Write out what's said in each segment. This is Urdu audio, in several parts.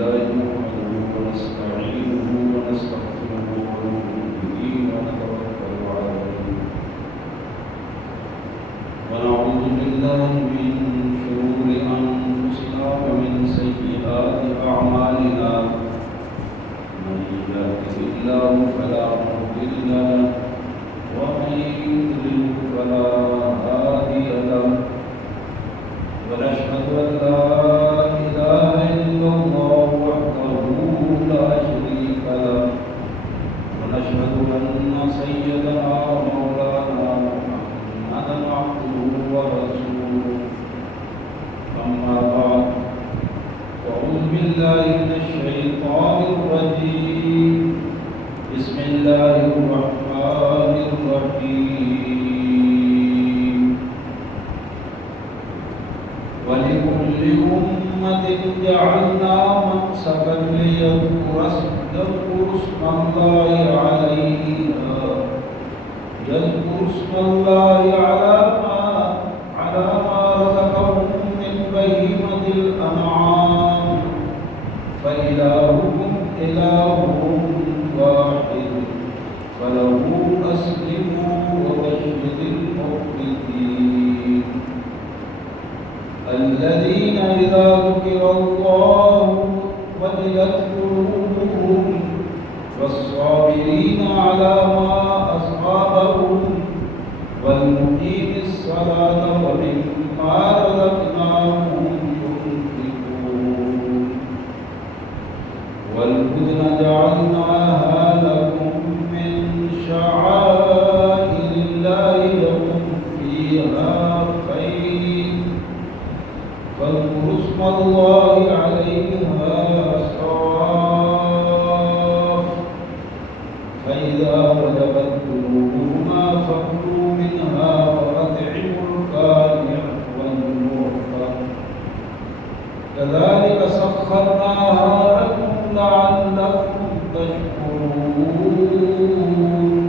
لله نحمده ونستعينه ونستغفره ونؤمن به ونتوكل عليه ونعوذ بالله من شرور أنفسنا ومن سيئات أعمالنا من يهده الله فلا مضل له ومن يضلل فلا هادي له ونشهد أن لا إله إلا الله وحده لا شريك له ونشهد أن سيدنا ومولانا محمدا عبده ورسوله أما بعد فأعوذ بالله من الشيطان الرجيم بسم الله الرحمن الرحيم ولكل أمة جعلنا منسكا ليذكروا اسم الله على ما رزقهم من بهيمة الأنعام فإلهكم إله واحد فله أسلموا وبشر المخبتين الذين إذا ذكر الله وجلت قلوبهم والصابرين على ما أصابهم والمقيم الصلاة ومما رزقناهم ينفقون والبدن جعلناها لكم من شعائر الله لكم فيها خير فاذكروا اسم الله عليها صواف فإذا وجبت جنوبهما فكلوا منها وأطعموا القانع والمعتر كذلك سخرناها لكم لعلكم تشكرون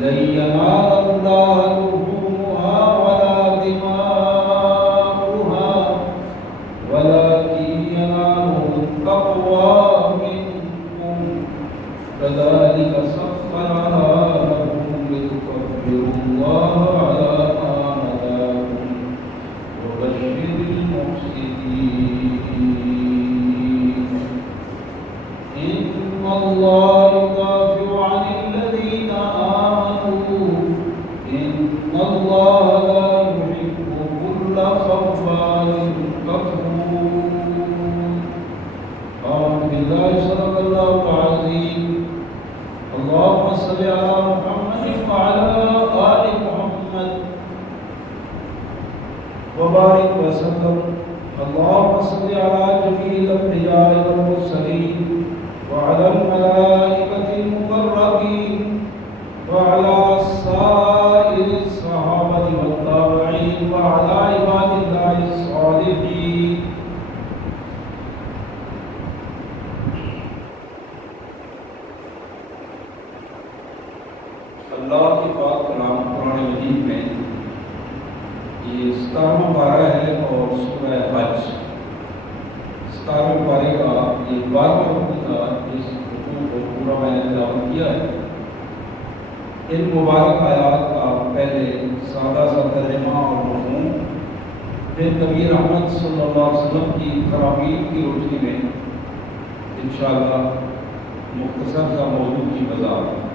لن ينال الله لحومها ولا دماؤها ولكن يناله التقوى منكم كذلك سخرها لكم لتكبروا الله على ما هداكم وبشر المحسنين إن الله يدافع عن الذين آمنوا إن الله لا يحب كل خوار كفور أعوذ بالله صدق الله العظيم اللهم صل على محمد وعلى آل محمد وبارك وسلم اللهم صل على جميع الأنبياء والمرسلين وعلى الملائكة المقربين وعلى سائر الصحابة والتابعين وعلى عباد الله الصالحين اللہ کی پاک کلام قرآن مجید میں یہ 17واں پارہ ہے اور سورہ حج 17ویں پارے کا یہ 12واں رکوع تھا جس رکوع کو پورا میں نے تلاوت کیا ہے ان مبارک آیات کا پہلے سادہ سا ترجمہ اور مفہوم پھر نبی رحمت صلی اللہ علیہ وسلم کی فرامین کی روشنی میں انشاءاللہ مختصر سا موضوع کی وضاحت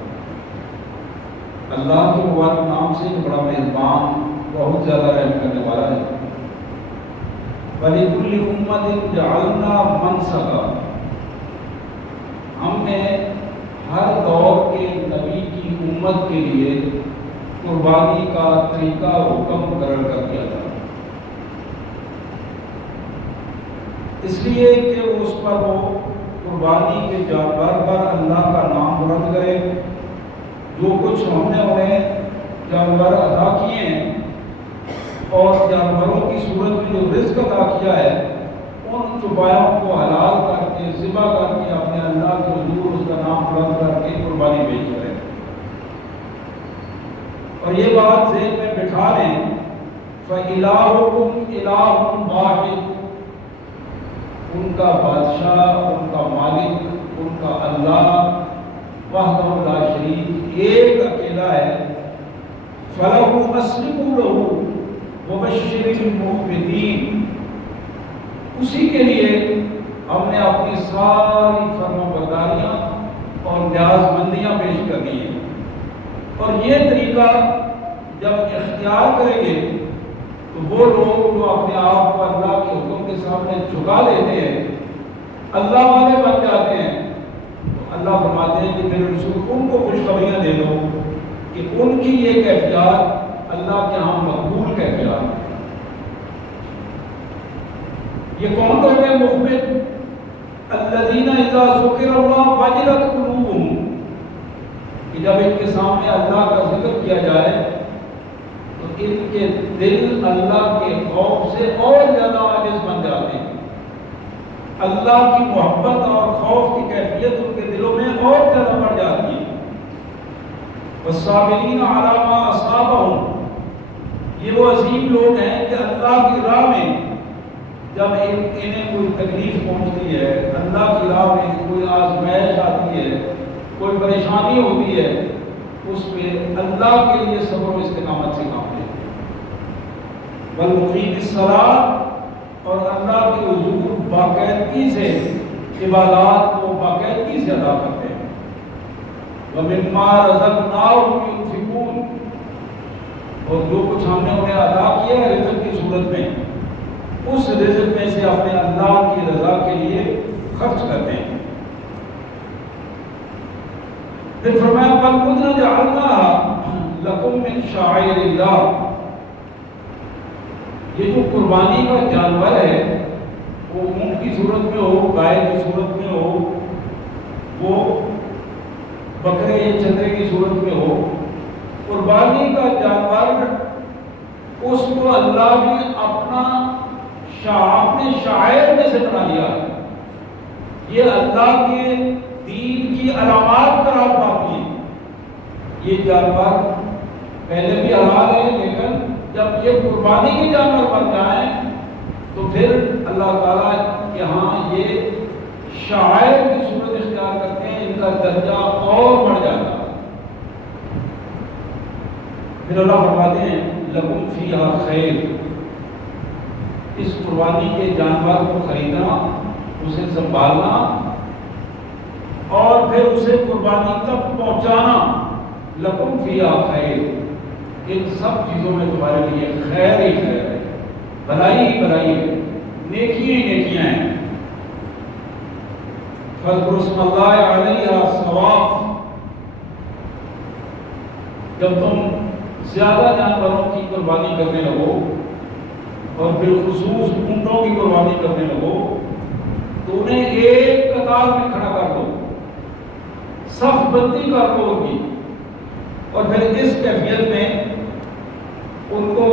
اللہ کے مبارک نام سے بڑا مہربان بہت زیادہ رحم کرنے والا ہے وَلِكُلِّ أُمَّةٍ جَعَلْنَا مَنْسَكًا ہم نے ہر دور کے نبی کی امت کے لیے قربانی کا طریقہ حکم مقرر کر دیا تھا اس لیے کہ اس پر وہ قربانی کے جانور پر اللہ کا نام بلند کرے جو کچھ ہم نے انہیں جانور ادا کیے ہیں اور جانوروں کی صورت میں جو رزق ادا کیا ہے ان چوپایوں کو حلال کر کے ذبح کر کے اپنے اللہ کے حضور اس کا نام بلند کر کے قربانی پیش کریں اور یہ بات ذہن میں بٹھا لیں فَإِلَٰهُكُمْ إِلَٰهٌ وَاحِدٌ ان کا بادشاہ، ان کا مالک، ان کا اللہ وحدہ لا شریک ایک اکیلا ہے۔ فَلَهُ أَسْلِمُوا لَهُ وَبَشِّرِ الْمُخْبِتِينَ، اسی کے لیے ہم نے اپنی ساری فرمانبرداریاں اور نیاز مندیاں پیش کر دی ہیں، اور یہ طریقہ جب اختیار کریں گے تو وہ لوگ جو اپنے آپ کو اللہ کے حکم کے سامنے جھکا دیتے ہیں، اللہ والے بن جاتے ہیں، تو اللہ فرماتے ہیں کہ میرے رسول ان کو خوشخبریاں دے دو کہ ان کی یہ کیفیات اللہ کے ہاں مقبول کیفیات ہیں۔ یہ کون لوگ ہیں مخبت؟ الذین اذا ذکر اللہ وجلت قلوبہم، کہ جب ان کے سامنے اللہ کا ذکر کیا جائے تو ان کے دل اللہ کے خوف سے اور زیادہ عاجز بن جاتے ہیں، اللہ کی محبت اور خوف کی کیفیت ان کے دلوں میں اور زیادہ بڑھ جاتی ہے۔ والصابرین علی ما اصابہم، یہ وہ عظیم لوگ ہیں کہ اللہ کی راہ میں جب انہیں کوئی تکلیف پہنچتی ہے، اللہ کی راہ میں کوئی آزمائش آتی ہے، کوئی پریشانی ہوتی ہے، اس پہ اللہ کے لیے صبر و استقامت سے کام لیتے ہیں۔ والمقیم الصلاۃ، اور اللہ کے حضور باقاعدگی سے عبادات کو باقاعدگی سے ادا کرتے ہیں۔ وَمِمَّا رَزَقْنَاهُمْ يُنْفِقُونَ، اور جو کچھ ہم نے انہیں عطا کیا ہے رزق کی صورت میں، اس رزق میں سے اپنے اللہ کی رضا کے لیے خرچ کرتے ہیں۔ پھر فرمایا وَالْبُدْنَ جَعَلْنَاهَا لَكُم مِّن شَعَائِرِ اللَّهِ، یہ جو قربانی کا جانور ہے، وہ اونٹ کی صورت میں ہو، گائے کی صورت میں ہو، وہ بکرے یا چندرے کی صورت میں ہو، قربانی کا جانور اس کو اللہ نے اپنے شاعر میں سے بنا لیا ہے۔ یہ اللہ کے دین کی علامات قرار پاتی ہیں۔ یہ جانور پہلے بھی حلال ہے، لیکن جب یہ قربانی کے جانور بن جائیں تو پھر اللہ تعالیٰ کے ہاں یہ شاعر کی صورت اختیار کرتے ہیں، ان کا درجہ اور بڑھ جاتا ہے۔ پھر اللہ فرماتے ہیں لَكُمْ فِيهَا خَيْرٌ، اس قربانی کے جانور کو خریدنا، اسے سنبھالنا اور پھر اسے قربانی تک پہنچانا، لَكُمْ فِيهَا خَيْرٌ، ان سب چیزوں میں تمہارے لیے خیر ہی خیر ہے، بھلائی ہی بھلائی ہے، نیکیاں ہی نیکیاں ہیں۔ فَاذْكُرُوا اسْمَ اللَّهِ عَلَيْهَا صَوَافَ، جب تم زیادہ جانوروں کی قربانی کرنے لگو اور بالخصوص اونٹوں کی قربانی کرنے لگو تو انہیں ایک قطار میں کھڑا کر دو، صف بندی کر دو ان کی، اور پھر اس کیفیت میں ان کو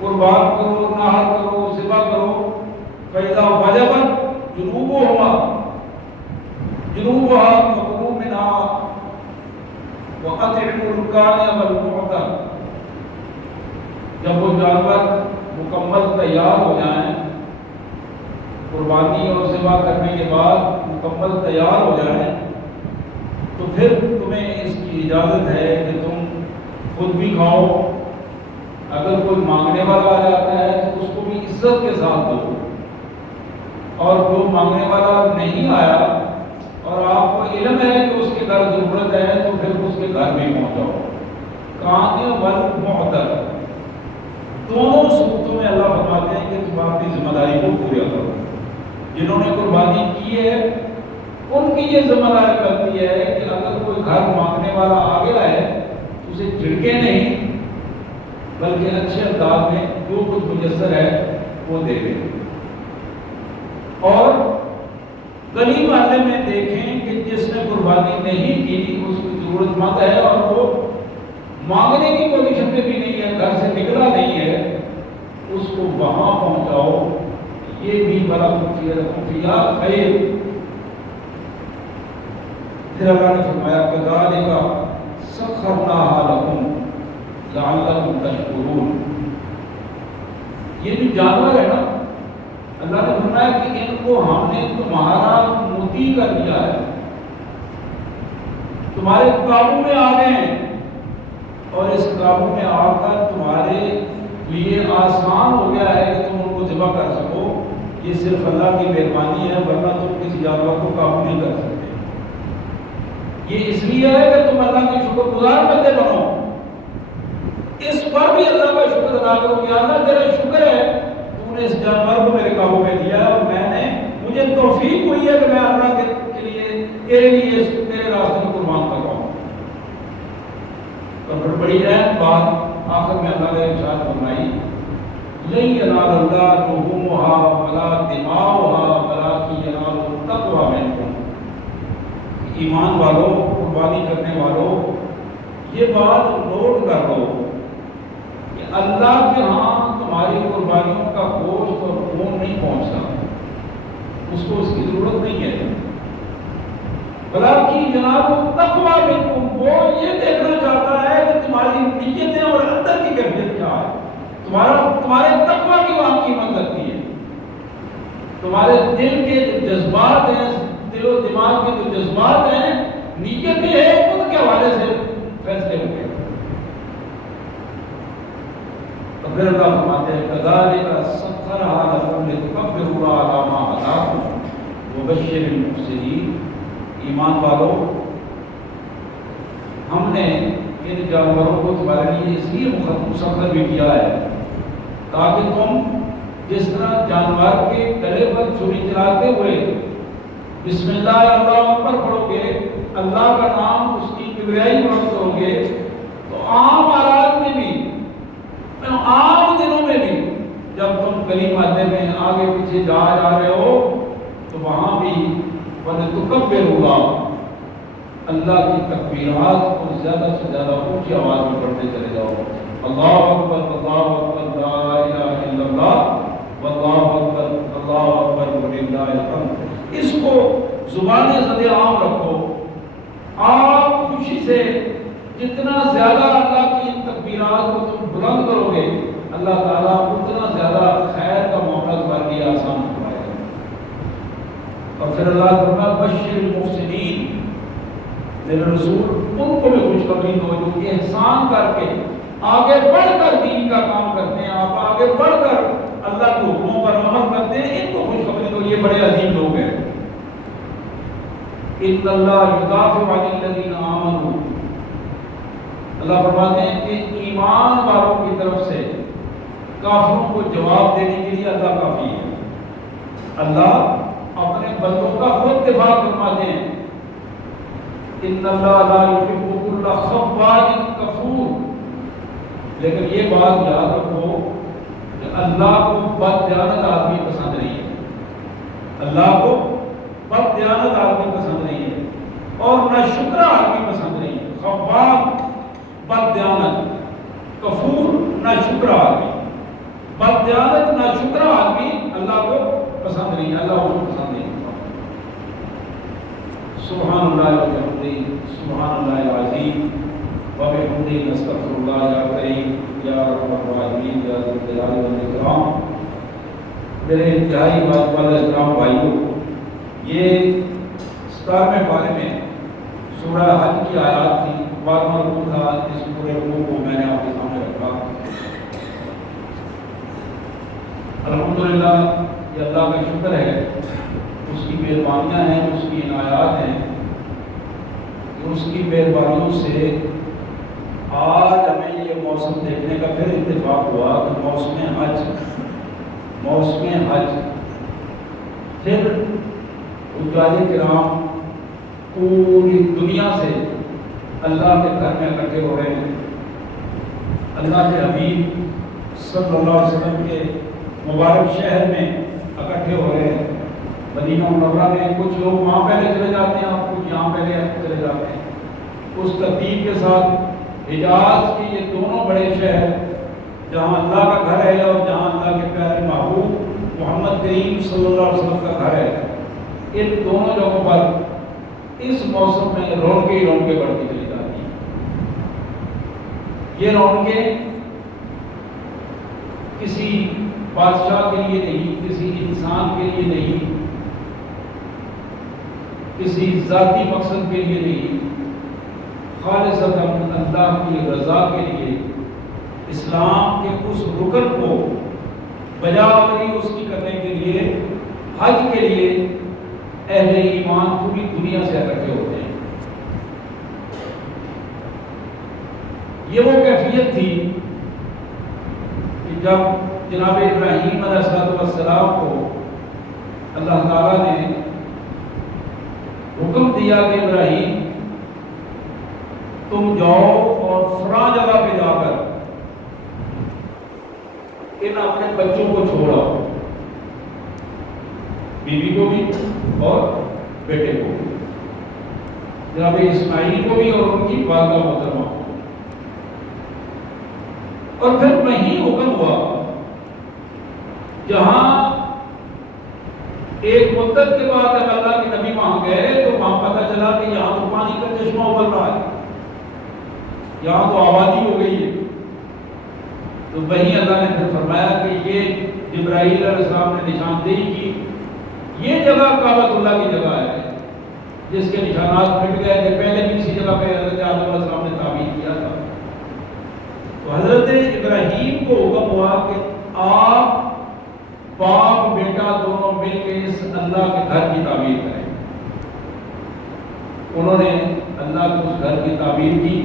قربان کرو، نہر کرو، ذبح کرو۔ فَإِذَا وَجَبَتْ جُنُوبُهَا فَكُلُوا مِنْهَا وَأَطْعِمُوا الْقَانِعَ وَالْمُعْتَرَ، جب وہ جانور مکمل تیار ہو جائیں، قربانی اور ذبح کرنے کے بعد مکمل تیار ہو جائیں، تو پھر تمہیں اس کی اجازت ہے کہ تم خود بھی کھاؤ، اگر کوئی مانگنے والا آ جاتا ہے تو اس کو بھی عزت کے ساتھ دو، اور جو مانگنے والا نہیں آیا اور آپ کو علم ہے کہ اس کے گھر ضرورت ہے تو پھر اس کے گھر میں پہنچاؤ۔ قانع والمعتر، دونوں صورتوں میں اللہ فرماتے ہیں کہ تم اپنی ذمہ داری کو پورا کرو۔ جنہوں نے قربانی کی ہے ان کی یہ ذمہ داری بنتی ہے کہ اگر کوئی گھر مانگنے والا آ گیا ہے تو اسے جھڑکے نہیں، بلکہ اچھے انداز میں جو کچھ میسر ہے وہ دے دیں۔ اور گلی محلے میں دیکھیں کہ جس نے قربانی نہیں کی اس کی ضرورت مند ہے اور وہ مانگنے کی پوزیشن پہ بھی نہیں ہے، گھر سے نکلا نہیں ہے، اس کو وہاں پہنچاؤ، یہ بھی بڑا خفیہ خیر۔ پھر اللہ نے فرمایا کذالک سخرناها لکم لعلکم تشکرون، یہ جو جانور ہے نا اللہ نے فرمایا کہ ان کو ہم نے تمہارا مطیع کر دیا ہے، تمہارے قابو میں آ گئے ہیں، اور اس قابو میں آ کر تمہارے لیے آسان ہو گیا ہے کہ تم ان کو ذبح کر سکو۔ یہ صرف اللہ کی مہربانی ہے، ورنہ تم کسی جانور کو قابو نہیں کر سکتے۔ یہ اس لیے ہے کہ تم اللہ کے شکر گزار بندے بنو، اس پر بھی اللہ کا شکر ادا کرو کہ اللہ تیرا شکر ہے تو نے اس جانور کو میرے قابو میں دیا ہے، اور مجھے توفیق ہوئی ہے کہ میں اللہ کے لیے تیرے راستے میں قربان کر رہا ہوں۔ اور پھر بڑی اہم بات آخر میں اللہ نے ارشاد فرمائی، لن ینال اللہ لحومها ولا دماؤها ولکن ینالہ التقوی منکم۔ ایمان والوں، قربانی کرنے والوں، یہ بات نوٹ کر لو کہ اللہ کے ہاں تمہاری قربانیوں کا گوشت اور خون نہیں پہنچتا، اس کو اس کی ضرورت نہیں ہے، بلکہ جناب تقویٰ منکم، وہ یہ دیکھنا چاہتا ہے کہ تمہاری نیتیں اور اندر کی کیفیت کیا ہے، تمہارے تقویٰ کی وہاں قیمت لگتی ہے، تمہارے دل کے جو جذبات ہیں، دل و دماغ کے جو جذبات ہیں، نیتیں ہیں، ان کے حوالے سے فیصلے ہوں گے۔ تو پھر اللہ فرماتے ہیں کذالک سخرھا لکم لتکبروا علی ما ھداکم وبشر المحسنین۔ ایمان والوں، ہم نے ان جانوروں کو تمہارے لیے اس لیے مسخر بھی کیا ہے تاکہ تم جس طرح جانور کے گلے پر چھری چلاتے ہوئے بسم اللہ اللہ اکبر پڑھو گے، اللہ کا نام، اس کی کبریائی بلند کرو گے، تو عام حالات میں بھی، عام دنوں میں بھی جب تم گلی محلے میں آگے پیچھے جا رہے ہو تو وہاں بھی وَلَتُكَبِّرُوا اللہ کی تکبیرات کو زیادہ سے زیادہ اونچی آواز میں پڑھتے چلے جاؤ، اللہ اکبر اللہ اکبر لا الہ الا اللہ واللہ اکبر اللہ اکبر وللہ الحمد۔ اس کو زبان زد عام رکھو، آپ خوشی سے جتنا زیادہ اللہ کی ان تکبیرات کو تم بلند کرو گے، اللہ تعالیٰ اتنا زیادہ خیر کا معاملہ تمہارے لیے آسان فرمائے گا۔ اور پھر اللہ فرمایا بشر المحسنین، میرے رسول ان کو بھی خوشخبری دو جو احسان کر کے آگے بڑھ کر دین کا کام کرتے ہیں، آپ آگے بڑھ کر اللہ کے حکموں پر عمل کرتے ہیں، ان کو خوشخبری دو، یہ بڑے عظیم لوگ ہیں۔ ان اللہ یدافع عن الذین آمنوا، اللہ فرماتے ہیں کہ ایمان والوں کی طرف سے کافروں کو جواب دینے کے لیے اللہ کافی ہے۔ اللہ اپنے بندوں کا خود دفاع فرماتے ہیں، ان اللہ لا یحب کل خوار کفور، لیکن یہ بات یاد رکھو کہ اللہ کو بددیانت آدمی پسند نہیں ہے، اللہ کو بددیانت آدمی پسند نہیں ہے، اور نہ شکرا آدمی پسند نہیں ہے۔ خوار بددیانت، کفور نہ شکرا آدمی، بددیانت نہ شکرا آدمی اللہ کو پسند نہیں ہے، اللہ اس کو پسند نہیں ہے۔ سبحان اللہ وبحمدہ، سبحان اللہ العظیم وبحمدہ، نستغفر اللہ یا کریم یا رحم الراحمین یا ذی الجلال والاکرام۔ میرے انتہائی واجب احترام بھائیوں، یہ 17ویں پارے میں سورہ حج کی آیات تھی، 12واں رکوع تھا، اس پورے رکوع کو میں نے آپ کے سامنے رکھا۔ الحمدللہ یہ اللہ کا شکر ہے، اس کی مہربانیاں ہیں، اس کی عنایات ہیں، اس کی مہربانیوں سے آج ہمیں یہ موسم دیکھنے کا پھر اتفاق ہوا کہ موسم حج پھر حجاج کرام پوری دنیا سے اللہ کے گھر میں اکٹھے ہو رہے ہیں، اللہ کے حبیب صلی اللہ علیہ وسلم کے مبارک شہر میں اکٹھے ہو رہے ہیں۔ مدینہ منورہ میں کچھ لوگ وہاں پہلے چلے جاتے ہیں اور کچھ یہاں پہلے چلے جاتے ہیں، اس ترتیب کے ساتھ حجاز کے یہ دونوں بڑے شہر جہاں اللہ کا گھر ہے اور جہاں اللہ کے پیارے محبوب محمد کریم صلی اللہ علیہ وسلم کا گھر ہے، ان دونوں جگہوں پر اس موسم میں رونقیں ہی رونقیں بڑھتی چلی جاتی ہیں۔ یہ رونقیں کسی بادشاہ کے لیے نہیں، کسی انسان کے لیے نہیں، کسی ذاتی مقصد کے لیے نہیں، خالصتاً اللہ کی رضا کے لیے، اسلام کے اس رکن کو بجاوری اس کی کرنے کے لیے، حج کے لیے اہل ایمان پوری دنیا سے اکٹھے ہوتے ہیں۔ یہ وہ کیفیت تھی کہ جب جناب ابراہیم علیہ السلام کو اللہ تعالیٰ نے حکم دیا کہ ابراہیم تم جاؤ اور فلاں جگہ پہ جا کر ان اپنے بچوں کو چھوڑاؤ، بیوی کو بھی اور بیٹے کو بھی، جناب اسماعیل کو بھی اور ان کی والدہ محترمہ کو۔ اور پھر وہیں حکم ہوا جہاں ایک مدت کے بعد جب اللہ کے نبی وہاں گئے تو وہاں پتہ چلا کہ یہاں تو پانی کا چشمہ ابل رہا ہے، یہاں تو آبادی ہو گئی ہے۔ تو وہیں اللہ نے پھر فرمایا کہ یہ جبرائیل علیہ السلام نے نشاندہی کی، یہ جگہ کعبۃ اللہ کی جگہ ہے جس کے نشانات مٹ گئے تھے، پہلے بھی اسی جگہ پہ حضرت آدم علیہ السلام نے تعمیر کیا تھا۔ تو حضرت ابراہیم کو حکم ہوا کہ آپ باپ بیٹا دونوں مل کے اس اللہ کے گھر کی تعمیر کریں۔ انہوں نے اللہ کے اس گھر کی تعمیر کی،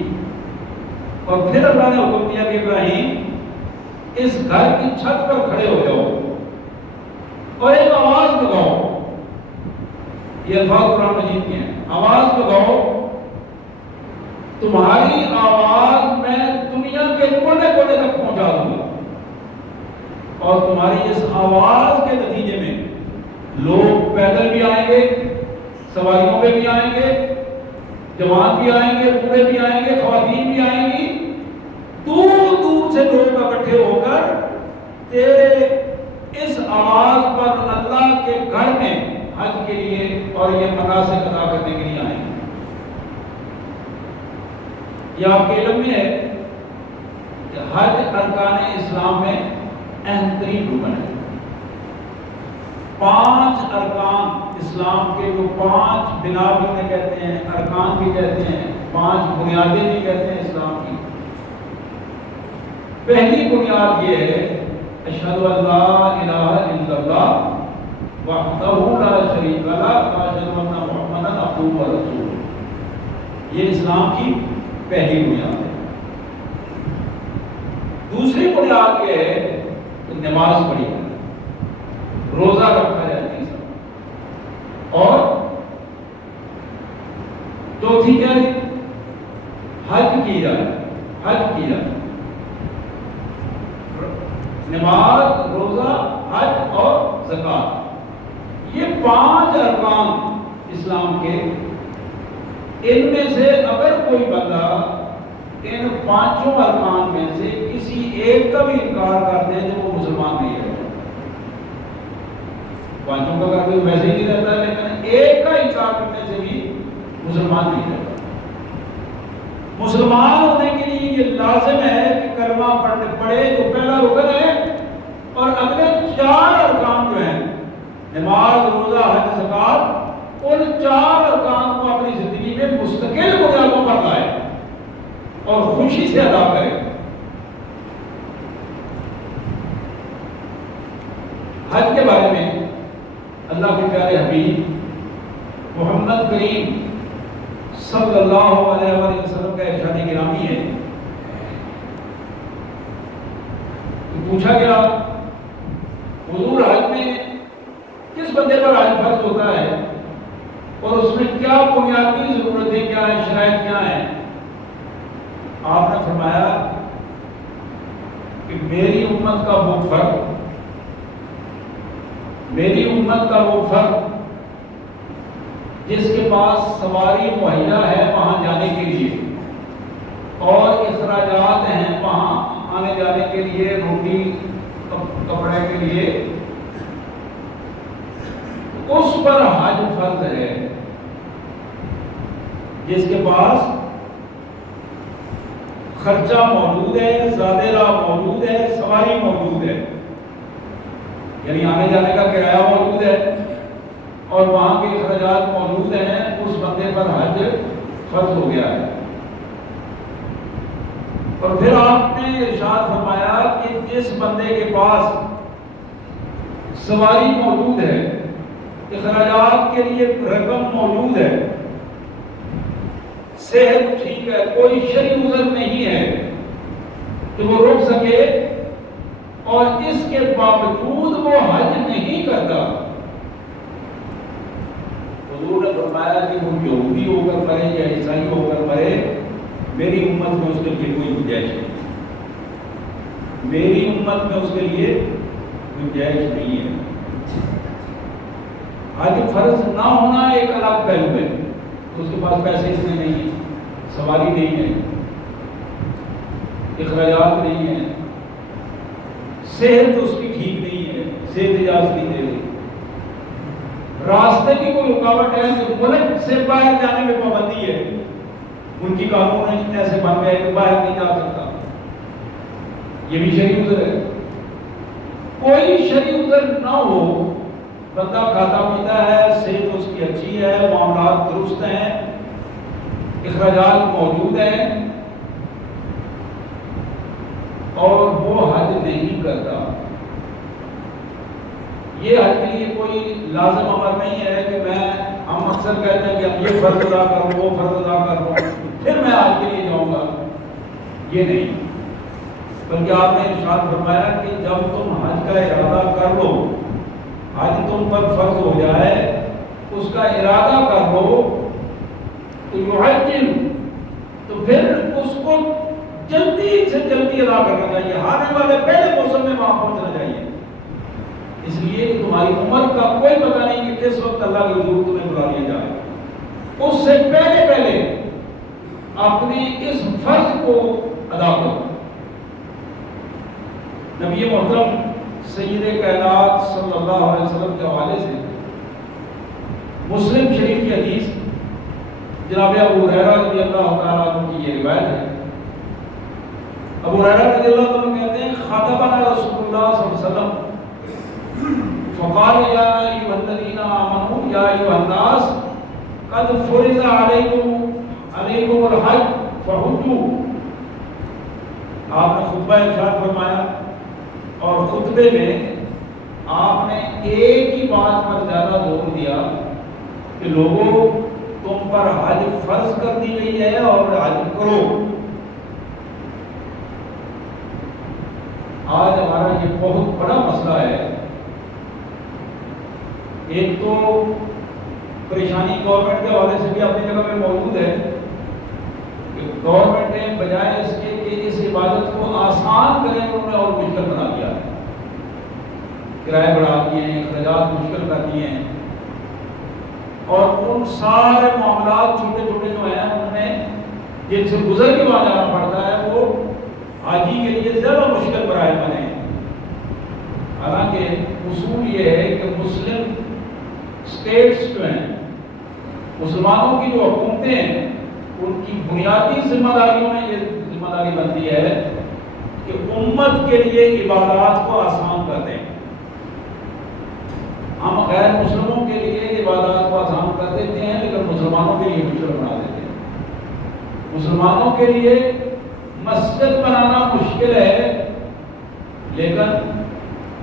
اور پھر اللہ نے حکم دیا کہ ابراہیم اس گھر کی چھت پر کھڑے ہو جاؤ اور ایک آواز لگاؤ۔ یہ الفاظ قرآن مجید کے ہیں، آواز لگاؤ، تمہاری آواز میں دنیا کے کونے کونے تک پہنچا دوں گا، اور تمہاری اس آواز کے نتیجے میں لوگ پیدل بھی آئیں گے، سواریوں پہ بھی آئیں گے، جوان بھی آئیں گے، بوڑھے بھی آئیں گے، خواتین بھی آئیں گی، دور دور سے لوگ اکٹھے ہو کر تیرے اس آواز پر اللہ کے گھر میں حج کے لیے اور یہ مناسک ادا کرنے کے لیے آئیں گے۔ یہ آپ کے علم میں ہے کہ حج ارکان اسلام میں اہم ترین رکن ہے۔ 5 ارکان اسلام کے، جو 5 بنا بھی انہیں کہتے ہیں، ارکان بھی کہتے ہیں، 5 بنیادیں بھی کہتے ہیں اسلام کی۔ پہلی بنیاد یہ ہے اشہد ان لا الہ الا اللہ وحدہ لا شریک لہ واشہد ان محمدا عبدہ ورسولہ۔ یہ اسلام کی پہلی بنیاد ہے۔ دوسری بنیاد یہ ہے کہ نماز پڑھی جائے، روزہ رکھا جائے، اور چوتھی کیا ہے؟ حج کی جائے، حج کی جائے۔ نماز، روزہ، حج اور زکوٰۃ، یہ 5 ارکان اسلام کے۔ ان میں سے اگر کوئی بندہ ان 5 ارکان میں سے کسی ایک کا بھی انکار کر دے تو وہ مسلمان نہیں ہے۔ 5 کا کر دے ویسے ہی نہیں رہتا، لیکن ایک کا انکار کرنے سے بھی مسلمان نہیں رہتا۔ مسلمان ہونے کے لیے یہ لازم ہے کہ کلمہ پڑھے، جو پہلا رکن ہے، اور اگلے 4 ارکان جو ہیں نماز، روزہ، حج، زکوٰۃ، ان 4 ارکان کو اپنی زندگی میں مستقل بنیادوں پر لائے اور خوشی سے ادا کرے۔ حج کے بارے میں اللہ کے پیارے حبیب محمد کریم صلی اللہ علیہ وآلہ وسلم کا ارشاد گرامی ہے۔ پوچھا گیا حضور حج میں کس بندے پر حج فرض ہوتا ہے اور اس میں کیا بنیادی ضرورتیں کیا ہیں، شرائط کیا ہیں؟ آپ نے فرمایا کہ میری امت کا وہ فرد، میری امت کا وہ فرد جس کے پاس سواری مہیا ہے وہاں جانے کے لیے اور اخراجات ہیں وہاں آنے جانے کے لیے، روٹی کپڑے کے لیے، اس پر حج فرض ہے۔ جس کے پاس خرچہ موجود ہے، زادہ راہ موجود ہے، سواری موجود ہے، یعنی آنے جانے کا کرایہ موجود ہے اور وہاں کے اخراجات موجود ہیں، اس بندے پر حج فرض ہو گیا ہے۔ اور پھر آپ نے ارشاد فرمایا کہ جس بندے کے پاس سواری موجود ہے، اخراجات کے لیے رقم موجود ہے، صحت ٹھیک ہے، کوئی شرعی عذر نہیں ہے کہ وہ رک سکے، اور اس کے باوجود وہ حج نہیں کرتا، حضور نے فرمایا کہ وہ یہودی ہو کر مرے یا عیسائی ہو کر مرے، میری امت میں اس کے لیے کوئی گنجائش نہیں، میری امت میں اس کے لیے گنجائش نہیں ہے۔ حج فرض نہ ہونا ایک الگ پہلو ہے، اس کے پاس پیسے اتنے نہیں ہیں، سواری نہیں ہے، اخراجات نہیں ہے، صحت اس کی ٹھیک نہیں ہے، صحت اجازت نہیں دے رہی، راستے کی کوئی رکاوٹ ہے کہ ملک سے باہر جانے میں پابندی ہے، ان کی قانون ایسے بن گئے کہ باہر نہیں جا سکتا، یہ بھی شرعی عذر ہے۔ کوئی شرعی عذر نہ ہو، بندہ کھاتا پیتا ہے، صحت اس کی اچھی ہے، معاملات درست ہیں، اخراجات موجود ہیں، اور وہ حج نہیں کرتا، یہ حج کے لیے کوئی لازم امر نہیں ہے کہ ہم اکثر کہتے ہیں کہ ہم یہ فرض ادا کروں، وہ فرض ادا کروں پھر میں حج کے لیے جاؤں گا، یہ نہیں، بلکہ آپ نے ارشاد فرمایا کہ جب تم حج کا ارادہ کر لو، حج تم پر فرض ہو جائے، اس کا ارادہ کر لو تو یحجم، تو پھر اس کو جلدی سے جلدی ادا کرنا چاہیے، آنے والے پہلے موسم میں وہاں پہنچنا چاہیے، اس لیے کہ تمہاری عمر کا کوئی پتہ نہیں کہ کس وقت اللہ کے حضور تمہیں بلا لیا جائے، اس سے پہلے پہلے اپنے اس فرض کو ادا کرو۔ نبی محترم سید کائنات صلی اللہ علیہ وسلم کے حوالے سے مسلم شریف کی حدیث جناب ابو ہریرہ رضی اللہ تعالیٰ عنہ کی یہ روایت ہے۔ ابو ہریرہ رضی اللہ عنہ کہتے ہیں خاطبنا رسول اللہ صلی اللہ علیہ وسلم فقال یا ایھا الذین آمنوا یا ایھا الناس قد فرض علیکم الحج فحجوا، آپ نے خطبہ ارشاد فرمایا اور خطبے میں آپ نے ایک ہی بات پر زیادہ زور دیا کہ لوگوں تم پر حج فرض کر دی گئی ہے اور حج کرو۔ آج ہمارا یہ بہت بڑا مسئلہ ہے، ایک تو پریشانی گورنمنٹ کے حوالے سے بھی اپنی جگہ پہ موجود ہے کہ گورنمنٹ نے بجائے اس کے کہ اس عبادت کو آسان کریں انہوں نے اور مشکل بنا دیا ہے، کرائے بڑھا دیے ہیں، اخراجات مشکل کر دیے ہیں، اور ان سارے معاملات چھوٹے چھوٹے جو ہیں انہوں نے جن سے گزر کے وہاں جانا پڑتا ہے وہ حاجی کے لیے زیادہ مشکل برائے بنے ہیں۔ حالانکہ اصول یہ ہے کہ مسلم اسٹیٹس جو ہیں، مسلمانوں کی جو حکومتیں ہیں، ان کی بنیادی ذمہ داریوں میں یہ ذمہ داری بنتی ہے کہ امت کے لیے عبادات کو آسان کر دیں۔ ہم غیر مسلموں کے لیے عبادات کو آسان کر دیتے ہیں لیکن مسلمانوں کے لیے مشکل بنا دیتے ہیں۔ مسلمانوں کے لیے مسجد بنانا مشکل ہے لیکن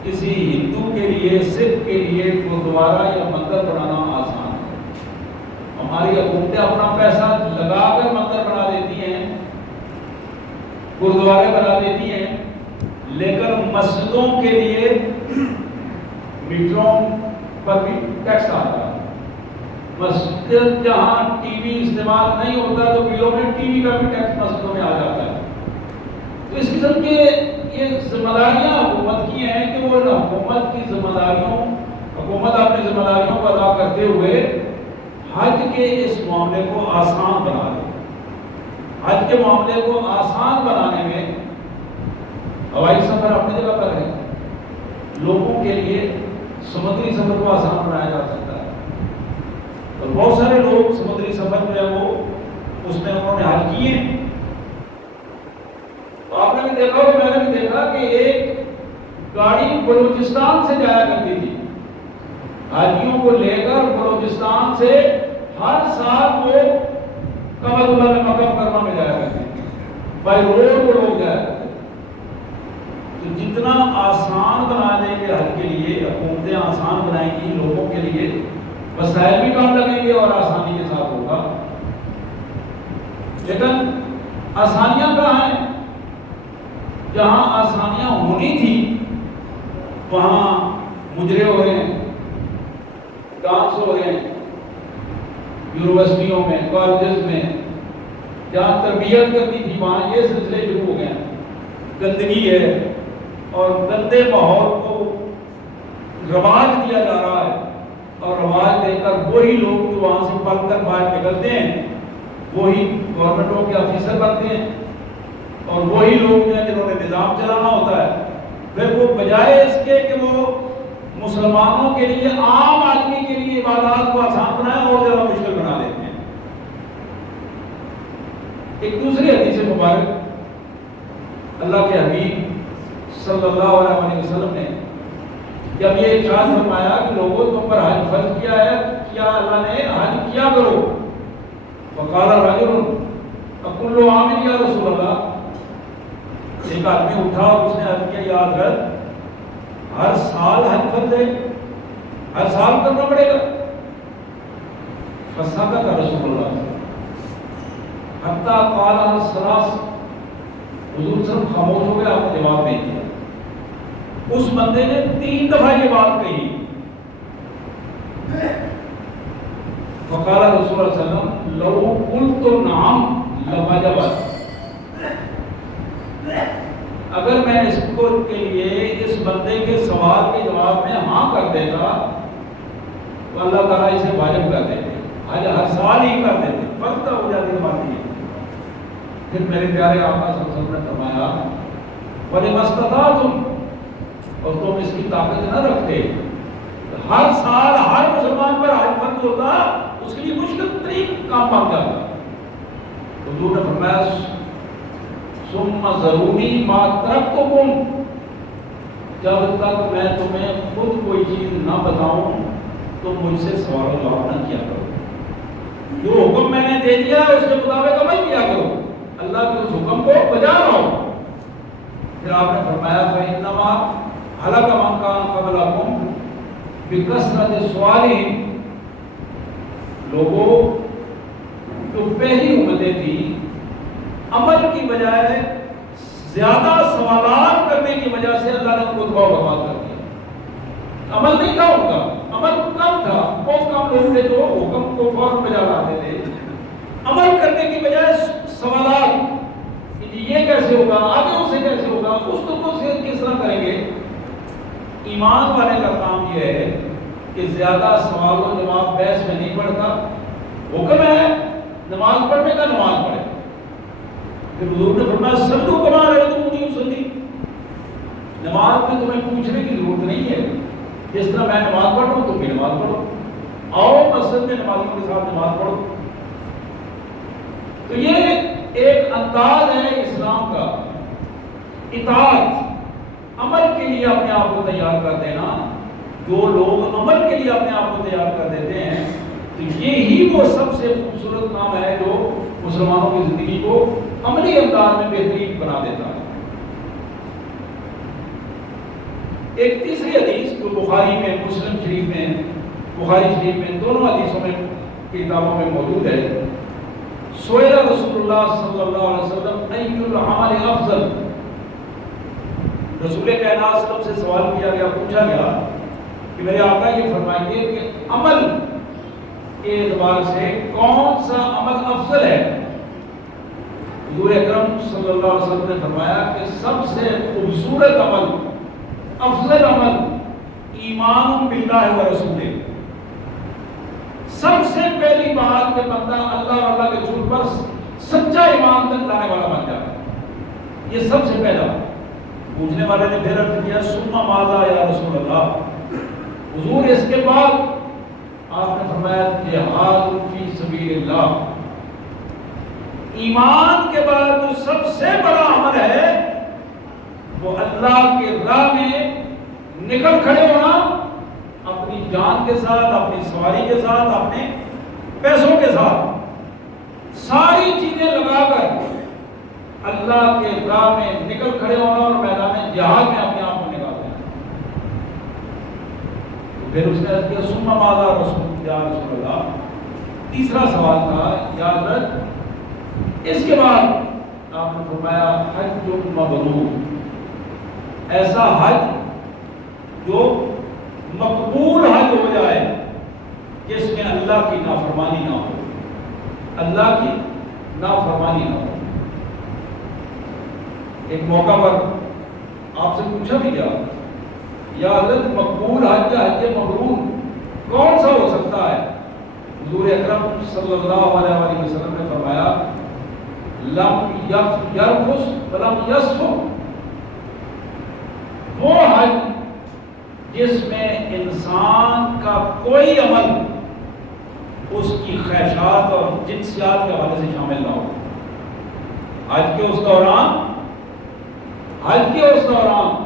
کسی ہندو کے لیے، سکھ کے لیے گردوارہ یا مندر بنانا آسان ہے۔ ہماری حکومتیں اپنا پیسہ لگا کر مندر بنا دیتی ہیں، گردوارے بنا دیتی ہیں، لیکن مسجدوں کے لیے میٹروں پر بھی ٹیکس آتا ہے۔ مسجد جہاں ٹی وی استعمال نہیں ہوتا تو بلوں میں ٹی وی کا بھی ٹیکس مسجدوں میں آ جاتا ہے۔ تو اس قسم کے یہ ذمہ داریاں حکومت کی ہیں کہ وہ حکومت کی ذمہ داریوں، حکومت اپنی ذمہ داریوں کو ادا کرتے ہوئے حج کے اس معاملے کو آسان بنا دے۔ حج کے معاملے کو آسان بنانے میں ہوائی سفر اپنی جگہ پر ہے، لوگوں کے لیے سمندری سفر کو آسان بنایا جا سکتا ہے، اور بہت سارے لوگ سمندری سفر جو ہے وہ اس میں انہوں نے حج کیے تو آپ نے بھی دیکھا اور میں نے بھی دیکھا کہ ایک گاڑی بلوچستان سے جایا کرتی تھی، حاجیوں کو لے کر بلوچستان سے ہر سال وہ کعبۃ اللہ میں مقام کرما میں جایا کرتی تھی، بائی روڈ کو لوگ جایا کرتے تھے۔ تو جتنا آسان بنا دیں گے حج کے لیے، حکومتیں آسان بنائیں گی لوگوں کے لیے، وسائل بھی کم لگیں گے اور آسانی کے ساتھ ہوگا۔ لیکن آسانیاں کہاں ہیں؟ جہاں آسانیاں ہونی تھی وہاں مجرے ہو رہے ہیں، ڈانس ہو رہے ہیں، یونیورسٹیوں میں، کالجز میں جہاں تربیت کرنی تھی وہاں یہ سلسلے شروع ہو گئے ہیں۔ گندگی ہے اور گندے ماحول کو رواج دیا جا رہا ہے، اور رواج دے کر وہی لوگ جو وہاں سے پڑھ کر باہر نکلتے ہیں وہی گورنمنٹوں کے آفیسر بنتے ہیں، اور وہی لوگ ہیں جنہوں نے نظام چلانا ہوتا ہے۔ پھر وہ بجائے اس کے کہ وہ مسلمانوں کے لیے، عام آدمی کے لیے عبادات کو آسان بنائیں، اور زیادہ مشکل بنا دیتے ہیں۔ ایک دوسری حدیث مبارک اللہ کے حبیب صلی اللہ علیہ وسلم نے جب یہ ارشاد فرمایا کہ لوگوں تم پر حج فرض کیا ہے، کیا اللہ نے حج کیا کرو، فقال رجل کل عام یا رسول اللہ، ایک آدمی اٹھا اور اس نے عرض کیا یا حضرت ہر سال حج فرض ہے، ہر سال کرنا پڑے گا؟ فسکت رسول اللہ حتی قال الثلاث، حضور صلی اللہ علیہ وسلم خاموش ہو گئے، آپ نے جواب نہیں دیا۔ اس بندے نے 3 دفعہ یہ بات کہی، فقال رسول اللہ صلی اللہ علیہ وسلم لو قلت نعم لوجبت، اگر میں اس کو کے لیے اس بندے کے سوال کے جواب میں ہاں کر دیتا تو اللہ تعالیٰ اسے واجب کر دیتے، آج ہر سال ہی کر دیتے، فرض ہو جاتی ہے بات یہ۔ پھر میرے پیارے آقا صلی اللہ علیہ وسلم نے فرمایا وَلِمَا اسْتَطَعْتُمْ، اور تم اس کی طاقت نہ رکھتے، ہر سال ہر مسلمان پر حج فرض ہوتا، اس کے لیے مشکل ترین کام بن جاتا۔ حضور نے فرمایا ثم ضروری ما ترکتکم، جب تک میں تمہیں خود کوئی چیز نہ بتاؤں تو مجھ سے سوال و جواب نہ کیا کرو، جو حکم میں نے دے دیا ہے اس کے مطابق عمل کیا کرو، اللہ کے اس حکم کو بجا رہو۔ پھر آپ نے فرمایا فإنما هلك من كان قبلكم بکثرت سوالهم، لوگوں جو پہلی امتیں تھیں عمل کی بجائے زیادہ سوالات کرنے کی وجہ سے اللہ نے ان کو تباہ و برباد کر دیا۔ عمل نہیں تھا ان کا، عمل کم تھا، بہت کم لوگ تھے جو حکم کو فوراً بجا لاتے تھے۔ عمل کرنے کی بجائے سوالات، یہ کیسے ہوگا، آگے اسے کیسے ہوگا، اس کو کس طرح کریں گے۔ ایمان والے کا کام یہ ہے کہ زیادہ سوال و جواب بحث میں نہیں پڑتا، حکم ہے نماز پڑھنے کا، نماز پڑھے۔ پھر حضور نے فرمایا صلو کما رأیتمونی اصلی، نماز میں تمہیں پوچھنے کی ضرورت نہیں ہے، جس طرح میں نماز پڑھ رہا ہوں تم بھی نماز پڑھو، آؤ مسجد میں نمازیوں کے ساتھ نماز پڑھو۔ تو یہ ایک انداز ہے اسلام کا، اطاعت، عمل کے لیے اپنے آپ کو تیار کر دینا۔ جو لوگ عمل کے لیے اپنے آپ کو تیار کر دیتے ہیں تو یہی وہ سب سے خوبصورت کام ہے جو مسلمانوں کی زندگی کو عملی انداز میں بہترین بنا دیتا ہے۔ ایک تیسری حدیث جو بخاری میں، مسلم شریف میں، بخاری شریف میں، دونوں حدیثوں میں کتابوں میں موجود ہے۔ سئل رسول اللہ صلی اللہ علیہ وسلم ای العمل افضل، رسول کائنات صلی اللہ علیہ وسلم سے سوال کیا گیا، پوچھا گیا کہ میرے آقا یہ فرمائیں گے کہ عمل کے اعتبار سے کون سا عمل افضل ہے؟ حضور اکرم صلی اللہ علیہ وسلم نے فرمایا کہ سب سے خوبصورت عمل، افضل عمل ایمان باللہ و رسولہ، سب سے پہلی بات کہ بندہ اللہ اور اللہ کے رسول پر سچا ایمان تک لانے والا بن جائے، یہ سب سے پہلا۔ پوچھنے والے نے پھر عرض کیا ثم ماذا یا رسول اللہ، حضور اس کے بعد آپ نے فرمایا جہاد فی سبیل اللہ، ایمان کے بعد جو سب سے بڑا عمل ہے وہ اللہ کے راہ میں نکل کھڑے ہونا اپنی جان کے ساتھ، اپنی سواری کے ساتھ، اپنے پیسوں کے ساتھ، ساری چیزیں لگا کر اللہ کے راہ میں نکل کھڑے ہونا اور میدان جہاد میں اپنے آپ کو نکال دینا۔ تو پھر اس نے عرض کیا ثم ماذا یا رسول اللہ، تیسرا سوال تھا یاد رکھ، اس کے بعد آپ نے فرمایا حج مبرور، ایسا حج جو مقبول حج ہو جائے جس میں اللہ کی نافرمانی نہ ہو، اللہ کی نافرمانی نہ ہو۔ ایک موقع پر آپ سے پوچھا بھی گیا یا حضرت مقبول حج یا حج مبرور کون سا ہو سکتا ہے؟ حضور اکرم صلی اللہ علیہ وآلہ وسلم نے فرمایا لم یرفث ولم یسفک، وہ حج جس میں انسان کا کوئی عمل اس کی خواہشات اور جنسیات کے حوالے سے شامل نہ ہو۔ حج کے اس دوران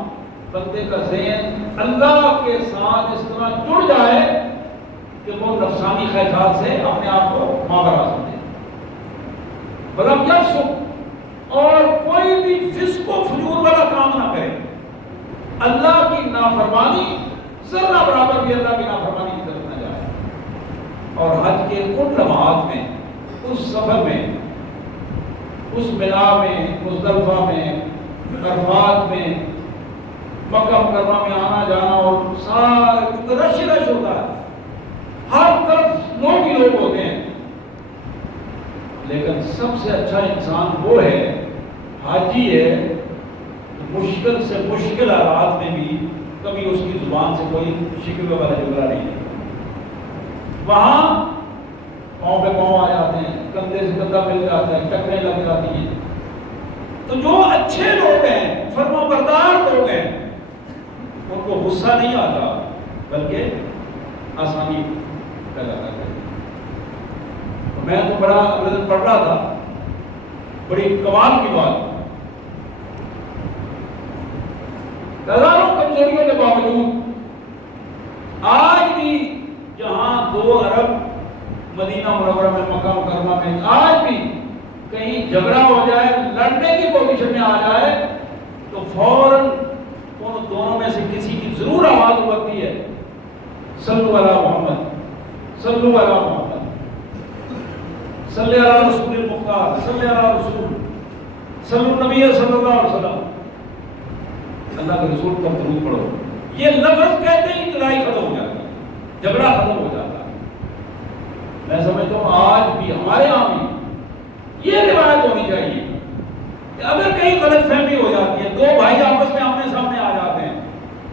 بندے کا ذہن اللہ کے ساتھ اس طرح جڑ جائے کہ وہ نفسانی خواہشات سے اپنے آپ کو مابرا سمجھے، ولم یفسق، اور کوئی بھی فسق و فجور والا کام نہ کرے، اللہ کی نافرمانی ذرہ برابر بھی اللہ کی نافرمانی کی طرف نہ جائے۔ اور حج کے ان لمحات میں، اس سفر میں، اس منا میں، مزدلفہ میں، عرفات میں، مکہ مکرمہ میں آنا جانا، اور سارے رش ہوتا ہے، ہر طرف لوگ ہی لوگ ہوتے ہیں، لیکن سب سے اچھا انسان وہ ہے، حاجی ہے، مشکل سے مشکل حالات میں بھی کبھی اس کی زبان سے کوئی شکوے والا جملہ نہیں ہے۔ وہاں پاؤں پہ پاؤں آ جاتے ہیں، کندھے سے کندھا مل جاتا ہے، ٹکریں لگ جاتی ہیں۔ تو جو اچھے لوگ ہیں، فرما بردار لوگ ہیں، ان کو غصہ نہیں آتا بلکہ آسانی پیدا کرتے ہیں۔ میں تو بڑا اگلے دن پڑھ رہا تھا، بڑی کمال کی بات، ہزاروں کمزوریوں کے باوجود آج بھی جہاں 2 ارب مدینہ منورہ میں، مکہ مکرمہ میں آج بھی کہیں جھگڑا ہو جائے، لڑنے کی پوزیشن میں آ جائے، تو فوراً ان دونوں میں سے کسی کی ضرور آواز اٹھتی ہے، صلو علی محمد، صلو علی محمد، صلی علی رسول المختار، صلی علی رسول، صلو النبی صلی اللہ علیہ وسلم، اللہ کے رسول پر درود پڑھو۔ یہ لفظ کہتے ہی لڑائی ختم ہو جاتی ہے، جھگڑا ختم ہو جاتا ہے۔ میں سمجھتا ہوں آج بھی ہمارے یہاں بھی یہ روایت ہونی چاہیے کہ اگر کہیں غلط فہمی ہو